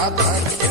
Mata.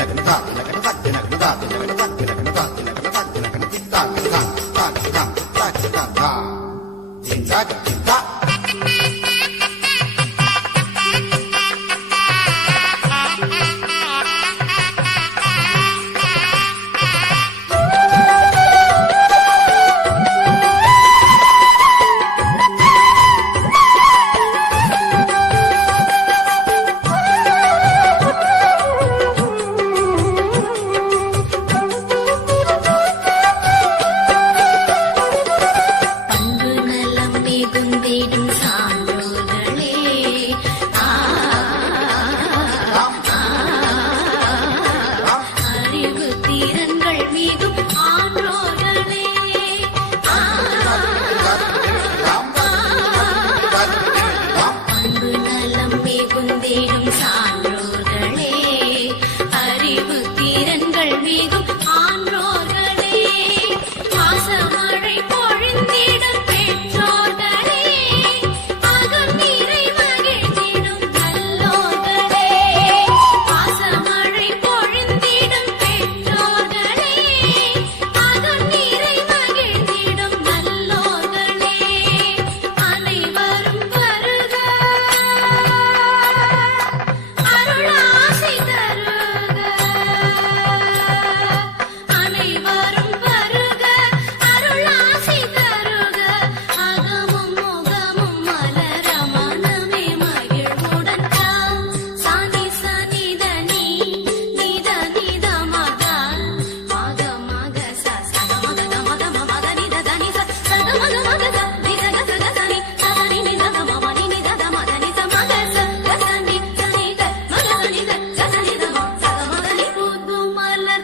Ding,